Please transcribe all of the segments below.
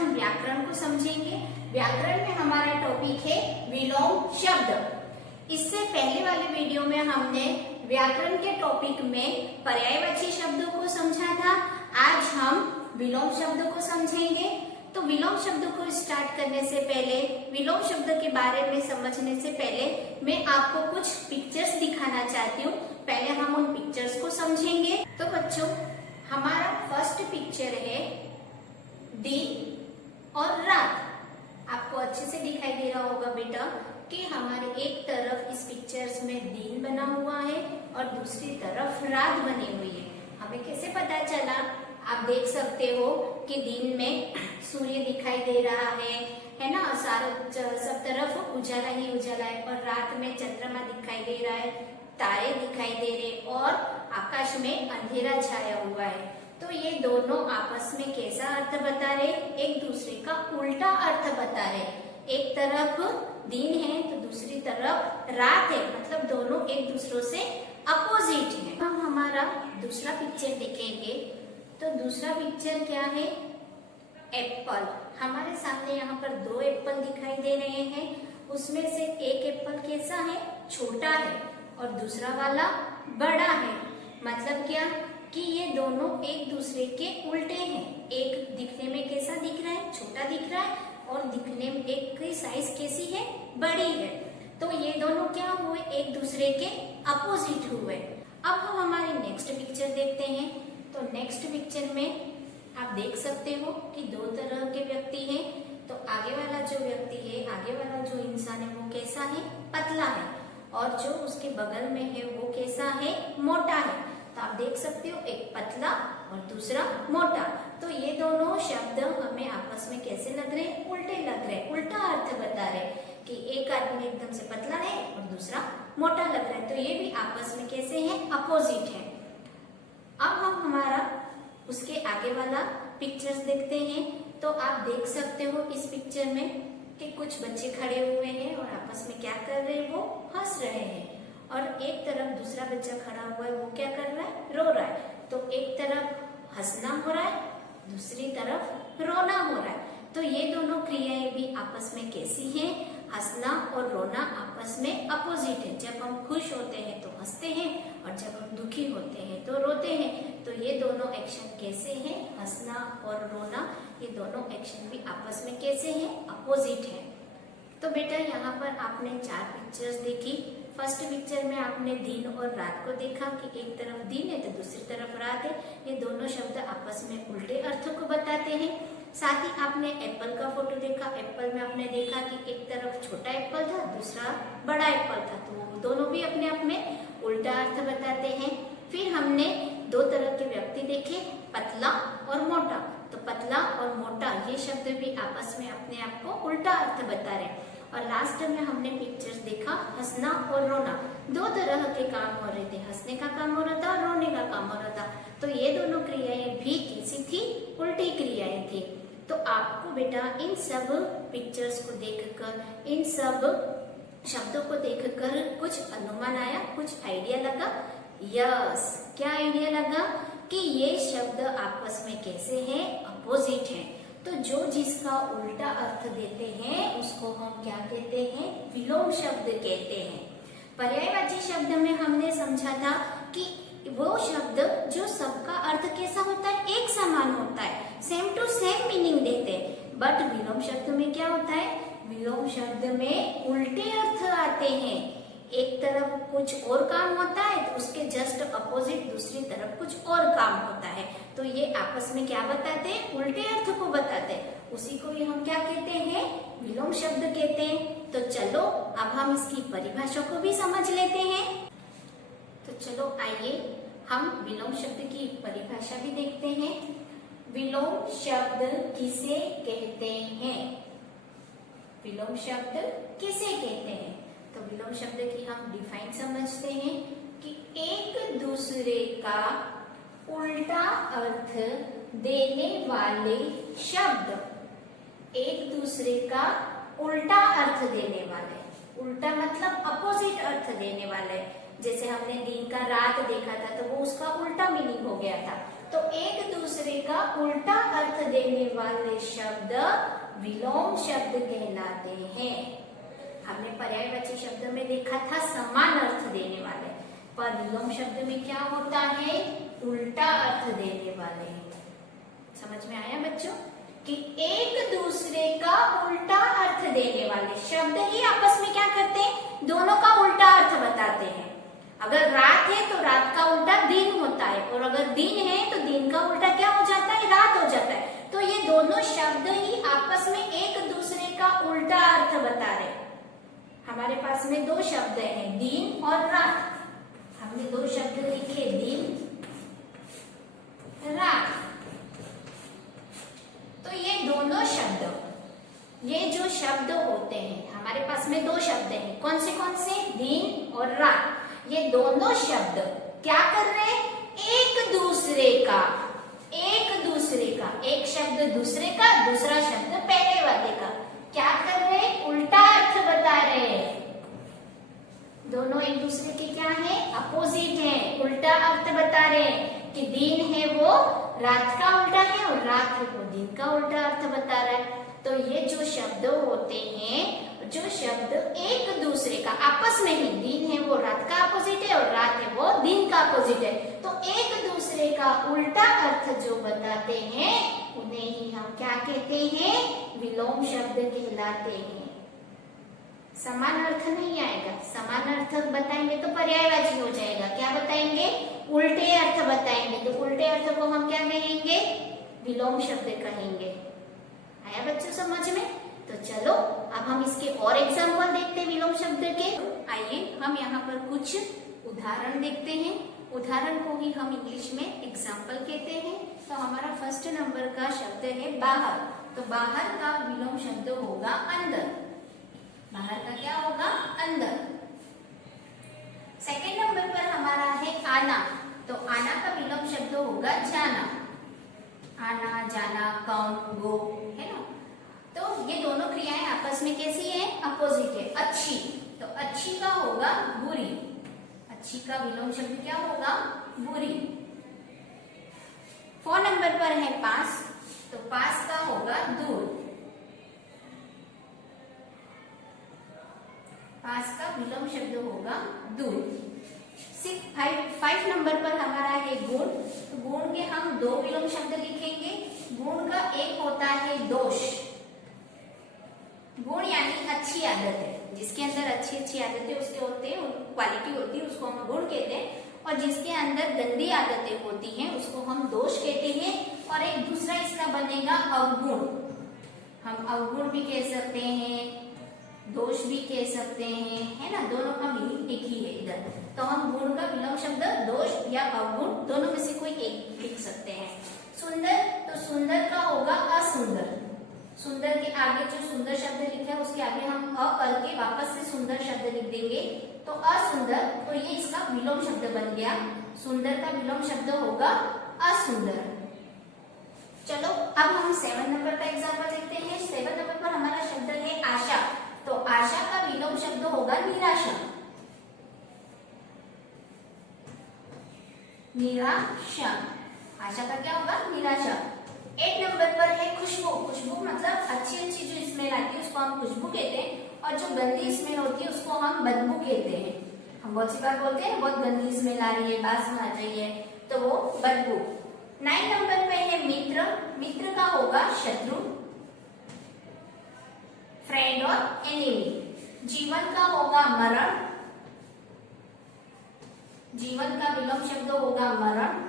हम व्याकरण को समझेंगे। व्याकरण में हमारा टॉपिक है विलोम शब्द। इससे पहले वाले वीडियो में हमने व्याकरण के टॉपिक में पर्यायवाची शब्दों को समझा था। आज हम विलोम शब्द को समझेंगे। तो विलोम शब्द को स्टार्ट करने से पहले, विलोम शब्द के बारे में समझने से पहले मैं आपको कुछ पिक्चर्स दिखाना चाहती हूँ। पहले हम उन पिक्चर्स को समझेंगे। तो बच्चों, हमारा फर्स्ट पिक्चर है दिन और रात। आपको अच्छे से दिखाई दे रहा होगा बेटा कि हमारे एक तरफ इस पिक्चर्स में दिन बना हुआ है और दूसरी तरफ रात बनी हुई है। हमें कैसे पता चला? आप देख सकते हो कि दिन में सूर्य दिखाई दे रहा है ना, सब तरफ उजाला ही उजाला है, और रात में चंद्रमा दिखाई दे रहा है, तारे दिखाई दे रहे और आकाश में अंधेरा छाया हुआ है। तो ये दोनों आपस में कैसा अर्थ बता रहे? एक दूसरे का उल्टा अर्थ बता रहे। एक तरफ दिन है तो दूसरी तरफ रात है, मतलब दोनों एक दूसरों से अपोजिट है। हम हमारा दूसरा पिक्चर देखेंगे। तो दूसरा पिक्चर क्या है? एप्पल। हमारे सामने यहाँ पर दो एप्पल दिखाई दे रहे हैं। उसमें से एक एप्पल कैसा है? छोटा है, और दूसरा वाला बड़ा है। मतलब क्या कि ये दोनों एक दूसरे के उल्टे हैं। एक दिखने में कैसा दिख रहा है? छोटा दिख रहा है, और दिखने में एक की साइज कैसी है? बड़ी है। तो ये दोनों क्या हुए? एक दूसरे के अपोजिट हुए। अब हम हमारी नेक्स्ट पिक्चर देखते हैं। तो नेक्स्ट पिक्चर में आप देख सकते हो कि दो तरह के व्यक्ति हैं। तो आगे वाला जो व्यक्ति है, आगे वाला जो इंसान है, वो कैसा है? पतला है, और जो उसके बगल में है वो कैसा है? मोटा है। तो आप देख सकते हो, एक पतला और दूसरा मोटा। तो ये दोनों शब्द हमें आपस में कैसे लग रहे हैं? उल्टे लग रहे हैं, उल्टा अर्थ बता रहे हैं कि एक आदमी एकदम से पतला है और दूसरा मोटा लग रहा है। तो ये भी आपस में कैसे है? अपोजिट है। अब हम हमारा उसके आगे वाला पिक्चर्स देखते हैं। तो आप देख सकते हो इस पिक्चर में कि कुछ बच्चे खड़े हुए हैं और आपस में क्या कर रहे हैं? वो हंस रहे हैं। और एक तरफ दूसरा बच्चा खड़ा हुआ है, वो क्या कर रहा है? रो रहा है। तो एक तरफ हंसना हो रहा है, दूसरी तरफ रोना हो रहा है। तो ये दोनों क्रियाएं भी आपस में कैसी हैं? हंसना और रोना आपस में अपोजिट है। जब हम खुश होते हैं तो हंसते हैं, और जब हम दुखी होते हैं तो रोते हैं। तो ये दोनों एक्शन कैसे हैं? हंसना और रोना, ये दोनों एक्शन भी आपस में कैसे हैं? अपोजिट है। तो बेटा, यहाँ पर आपने 4 पिक्चर्स देखी। फर्स्ट पिक्चर में आपने दिन और रात को देखा कि एक तरफ दिन है तो दूसरी तरफ रात है। ये दोनों शब्द आपस में उल्टे अर्थों को बताते हैं। साथ ही आपने एप्पल का फोटो देखा। एप्पल में आपने देखा कि एक तरफ छोटा एप्पल था, दूसरा बड़ा एप्पल था। तो वो दोनों भी अपने आप में उल्टा अर्थ बताते हैं। फिर हमने दो तरह के व्यक्ति देखे, पतला और मोटा। तो पतला और मोटा ये शब्द भी आपस में अपने आप को उल्टा अर्थ बता रहे हैं। और लास्ट में हमने पिक्चर्स देखा, हंसना और रोना। दो तरह के काम हो रहे थे, हंसने का काम हो रहा था और रोने का काम हो रहा था। तो ये दोनों क्रियाएं भी कैसी थी? उल्टी क्रियाएं थी। तो आपको बेटा इन सब पिक्चर्स को देखकर, इन सब शब्दों को देखकर कुछ अनुमान आया, कुछ आइडिया लगा? यस, क्या आइडिया लगा? कि ये शब्द आपस में कैसे हैं? अपोजिट हैं। तो जो जिसका उल्टा अर्थ देते हैं उसको हम क्या कहते हैं? विलोम शब्द कहते हैं। पर्यायवाची शब्द में हमने समझा था कि वो शब्द जो सबका अर्थ कैसा होता है? एक समान होता है, सेम टू सेम मीनिंग देते हैं। बट विलोम शब्द में क्या होता है? विलोम शब्द में उल्टे अर्थ आते हैं। एक तरफ कुछ और काम होता है तो उसके जस्ट अपोजिट दूसरी तरफ कुछ और काम होता है। तो ये आपस में क्या बताते हैं? उल्टे अर्थ को बताते हैं। उसी को ही हम क्या कहते हैं? विलोम शब्द कहते हैं। तो चलो अब हम इसकी परिभाषा को भी समझ लेते हैं। तो चलो आइए हम विलोम शब्द की परिभाषा भी देखते हैं। विलोम शब्द किसे कहते हैं? विलोम शब्द किसे कहते हैं? तो विलोम शब्द की हम डिफाइन समझते हैं कि एक दूसरे का उल्टा अर्थ देने वाले शब्द। एक दूसरे का उल्टा अर्थ देने वाले। उल्टा मतलब अपोजिट अर्थ देने वाले। जैसे हमने दिन का रात देखा था तो वो उसका उल्टा मीनिंग हो गया था। तो एक दूसरे का उल्टा अर्थ देने वाले शब्द विलोम शब्द कहलाते हैं। हमने पर्यायवाची शब्द में देखा था समान अर्थ देने वाले, पर विलोम शब्द में क्या होता है? उल्टा अर्थ देने वाले। समझ में आया बच्चों कि एक दूसरे का उल्टा अर्थ देने वाले शब्द ही आपस में क्या करते हैं? दोनों का उल्टा अर्थ बताते हैं। अगर रात है तो रात का उल्टा दिन होता है, और अगर दिन है तो दिन का उल्टा क्या हो जाता है? रात हो जाता है। तो ये दोनों शब्द ही आपस में एक दूसरे का उल्टा अर्थ बता रहे। हमारे पास में दो शब्द हैं, दिन और रात। हमने दो शब्द लिखे, दिन, रात। तो ये दोनों शब्द, ये जो शब्द होते हैं, हमारे पास में दो शब्द हैं, कौन से? दिन और रात। ये दोनों शब्द क्या कर रहे हैं? एक दूसरे का, एक शब्द दूसरे का, दूसरा शब्द पहले वाले का क्या कर रहे हैं? उल्टा अर्थ बता रहे हैं। दोनों एक दूसरे के क्या है? अपोजिट है, उल्टा अर्थ बता रहे हैं कि दिन है वो रात का उल्टा है और रात है वो दिन का उल्टा अर्थ बता रहा है। तो ये जो शब्द होते हैं, जो शब्द एक दूसरे का आपस में ही, दिन है वो रात का अपोजिट है और रात है वो दिन का अपोजिट है, तो एक दूसरे का उल्टा अर्थ जो बताते हैं उन्हें ही हम क्या कहते हैं? विलोम शब्द कहलाते हैं। समान अर्थ नहीं आएगा, समान अर्थ बताएंगे तो पर्यायवाची हो जाएगा। क्या बताएंगे? उल्टे अर्थ बताएंगे, तो उल्टे अर्थ को हम क्या कहेंगे? विलोम शब्द कहेंगे। आया बच्चों समझ में? तो चलो अब हम इसके और एग्जाम्पल देखते हैं विलोम शब्द के। आइए हम यहाँ पर कुछ उदाहरण देखते हैं। उदाहरण को ही हम इंग्लिश में एग्जाम्पल कहते हैं। तो हमारा फर्स्ट नंबर का शब्द है बाहर। तो बाहर का विलोम शब्द होगा अंदर। बाहर का क्या होगा? अंदर। सेकेंड नंबर पर हमारा है आना। तो आना का विलोम शब्द होगा जाना। आना, जाना, कम, गो, है ना। तो ये दोनों क्रियाएं आपस में कैसी है? अपोजिट है। अच्छी, तो अच्छी का होगा बुरी। अच्छी का विलोम शब्द क्या होगा? बुरी। 4 नंबर पर है पास। तो पास का होगा दूर। पास का विलोम शब्द होगा दूर। 5 नंबर पर हमारा है गुण। तो गुण के हम दो विलोम शब्द लिखेंगे। गुण का एक होता है दोष। गुण यानी अच्छी आदत है, जिसके अंदर अच्छी अच्छी आदतें उसके होते हैं, क्वालिटी होती है, उसको हम गुण कहते हैं। और जिसके अंदर गंदी आदतें होती हैं उसको हम दोष कहते हैं। और एक दूसरा इसका बनेगा अवगुण। हम अवगुण भी कह सकते हैं, दोष भी कह सकते हैं, है ना। दोनों का मीनिंग एक ही है इधर। तो हम गुण का विलोम शब्द दोष या अवगुण दोनों में से कोई एक लिख सकते हैं। सुंदर, तो सुंदर का होगा असुंदर। सुंदर के आगे जो सुंदर शब्द लिखा है उसके आगे हम अ करके वापस से सुंदर शब्द लिख देंगे, तो असुंदर। तो ये इसका विलोम शब्द बन गया। सुंदर का विलोम शब्द होगा असुंदर। चलो अब हम 7 नंबर का एग्जाम्पल देखते हैं। 7 नंबर पर हमारा शब्द है आशा। तो आशा का विलोम शब्द होगा निराशा। निराशा, आशा का क्या होगा? निराशा। 8 नंबर पर है खुशबू। खुशबू मतलब अच्छी अच्छी जो स्मेल आती है उसको हम खुशबू कहते हैं, और जो गंदी स्मेल होती है उसको हम बदबू कहते हैं। हम बहुत सी बार बोलते हैं बहुत गंदी स्मेल आ रही है, बास आ रही है, तो वो बदबू। 9 नंबर पे है मित्र। मित्र का होगा शत्रु, फ्रेंड और एनिमी। जीवन का होगा मरण। जीवन का विलोम शब्द होगा मरण।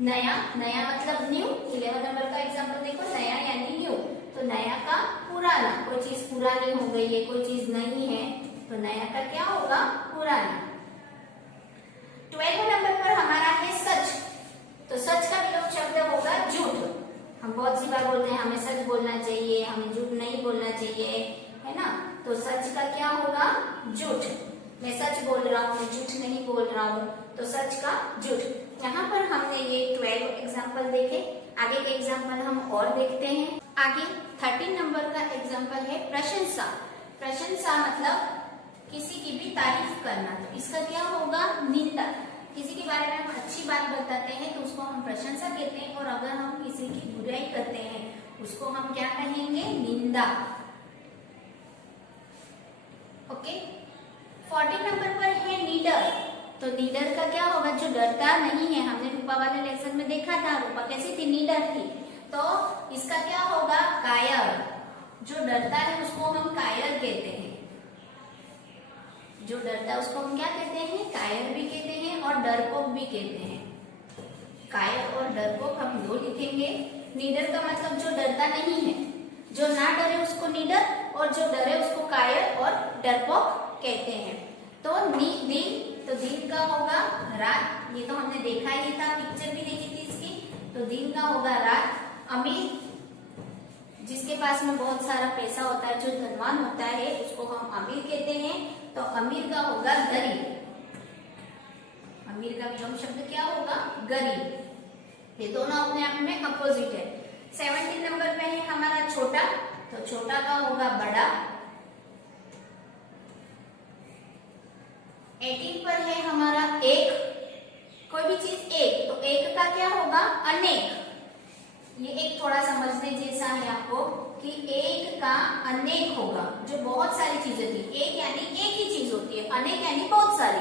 नया, नया मतलब न्यू। 11 नंबर का एग्जाम्पल देखो, नया यानी न्यू। तो नया का पुराना, कोई चीज पुरानी हो गई है, कोई चीज नई है, तो नया का क्या होगा? पुराना। 12 नंबर पर हमारा है सच। तो सच का विलोम शब्द होगा झूठ। हम बहुत सी बार बोलते हैं हमें सच बोलना चाहिए, हमें झूठ नहीं बोलना चाहिए, है ना। तो सच का क्या होगा? झूठ। मैं सच बोल रहा हूँ, मैं झूठ नहीं बोल रहा हूँ, तो सच का झूठ। यहाँ पर हमने ये 12 एग्जाम्पल देखे। आगे के एग्जाम्पल हम और देखते हैं। आगे 13 नंबर का एग्जाम्पल है प्रशंसा। प्रशंसा मतलब किसी की भी तारीफ करना। तो इसका क्या होगा? निंदा। किसी के बारे में हम अच्छी बात बताते हैं तो उसको हम प्रशंसा कहते हैं, और अगर हम किसी की बुराई करते हैं उसको हम क्या कहेंगे? निंदा। ओके, 14 नंबर पर है नीडर। तो नीडर का क्या होगा? जो डरता नहीं है। हमने रूपा वाले लेसन में देखा था, रूपा कैसी थी? नीडर थी। तो इसका क्या होगा? कायर। जो डरता है उसको हम कायर कहते हैं। जो डरता है उसको हम क्या कहते हैं? कायर भी कहते हैं और डरपोक भी कहते हैं। कायर और डरपोक हम दो लिखेंगे। नीडर का मतलब जो डरता नहीं है, जो ना डरे उसको नीडर, और जो डरे उसको कायर और डरपोक कहते हैं। तो दिन, तो दिन का होगा रात। ये तो हमने देखा ही था, पिक्चर भी देखी थी इसकी। तो दिन का होगा रात। अमीर, जिसके पास में बहुत सारा पैसा होता है, जो धनवान होता है, उसको हम अमीर कहते हैं। तो अमीर का होगा गरीब। अमीर का विलोम शब्द क्या होगा? गरीब। ये दोनों अपने आप में अपोजिट है। 17 नंबर पे है हमारा छोटा। तो छोटा का होगा बड़ा। 18 पर है हमारा एक। कोई भी चीज एक, तो एक का क्या होगा? अनेक। ये एक थोड़ा समझने जैसा है आपको कि एक का अनेक होगा, जो बहुत सारी चीजें थी। एक यानी एक ही चीज होती है, अनेक यानी बहुत सारी।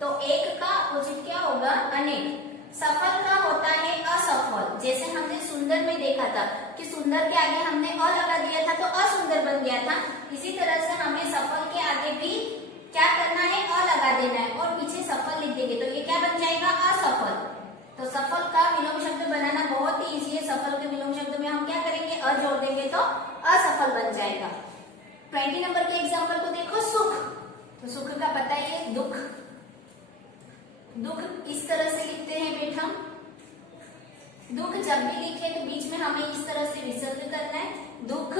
तो एक का अपोजिट क्या होगा? अनेक। सफल का होता है असफल। जैसे हमने सुंदर में देखा था कि सुंदर के आगे हमने अ लगा दिया था तो असुंदर बन गया था। इसी तरह से हमें सफल के आगे भी क्या करना है? अ लगा देना है और पीछे सफल लिख देंगे, तो ये क्या बन जाएगा? असफल। तो सफल का विलोम शब्द बनाना बहुत ही इजी है। सफल के विलोम शब्द में हम क्या करेंगे? अ जोड़ देंगे तो असफल बन जाएगा। 20 नंबर के एग्जाम्पल को देखो। सुख, तो सुख का पता ही है दुख। दुख इस तरह से लिखते हैं बेटा। दुख जब भी लिखे तो बीच में हमें इस तरह से विसर्ग करना है। दुख।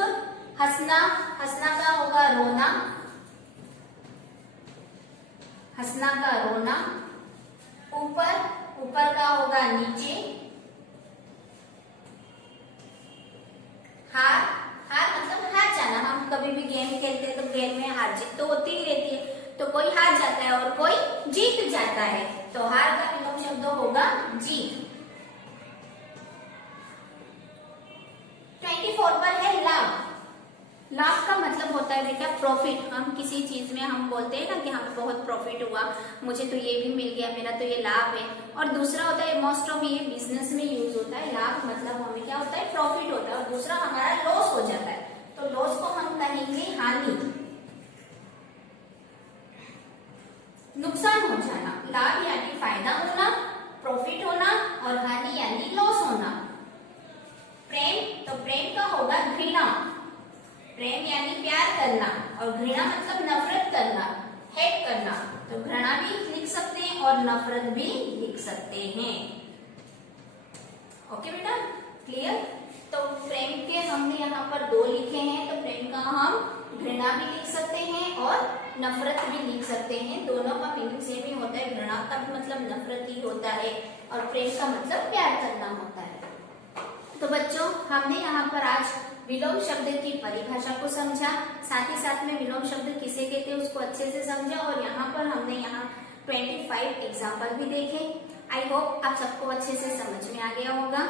हंसना, हंसना का होगा रोना। हंसना का रोना। ऊपर, ऊपर का होगा नीचे। हार, हार मतलब हार जाना। हम कभी भी गेम खेलते हैं तो गेम में हार जीत तो होती ही रहती है। तो कोई हार जाता है और कोई जीत जाता है। तो हार का विलोम शब्द होगा जीत। 24 पर है लाभ। लाभ का मतलब होता है बेटा प्रॉफिट। हम किसी चीज में हम बोलते हैं ना कि हमें बहुत प्रॉफिट हुआ, मुझे तो ये भी मिल गया, मेरा तो ये लाभ है। और दूसरा होता है, मोस्ट ऑफ ये बिजनेस में यूज होता है। लाभ मतलब हमें क्या होता है? प्रॉफिट होता है। और दूसरा हमारा लॉस हो जाता है, तो लॉस को हम कहेंगे हानि। नुकसान हो जाना। लाभ यानी फायदा होना, प्रॉफिट होना, और हानि यानी लॉस होना। प्रेम, तो प्रेम का होगा घृणा। प्रेम यानी प्यार करना, और घृणा मतलब नफरत करना, हेट करना। तो घृणा भी लिख सकते हैं और नफरत भी लिख सकते हैं। ओके बेटा, क्लियर? तो प्रेम के हमने यहाँ पर दो लिखे हैं, तो प्रेम का हम घृणा भी लिख सकते हैं और नफरत भी लिख सकते हैं। दोनों का मीनिंग सेम ही होता है। घृणा का भी मतलब नफरत ही होता है और प्रेम का मतलब प्यार करना होता है। तो बच्चों, हमने यहाँ पर आज विलोम शब्द की परिभाषा को समझा, साथ ही साथ में विलोम शब्द किसे कहते हैं उसको अच्छे से समझा, और यहाँ पर हमने 25 एग्जाम्पल भी देखे। आई होप आप सबको अच्छे से समझ में आ गया होगा।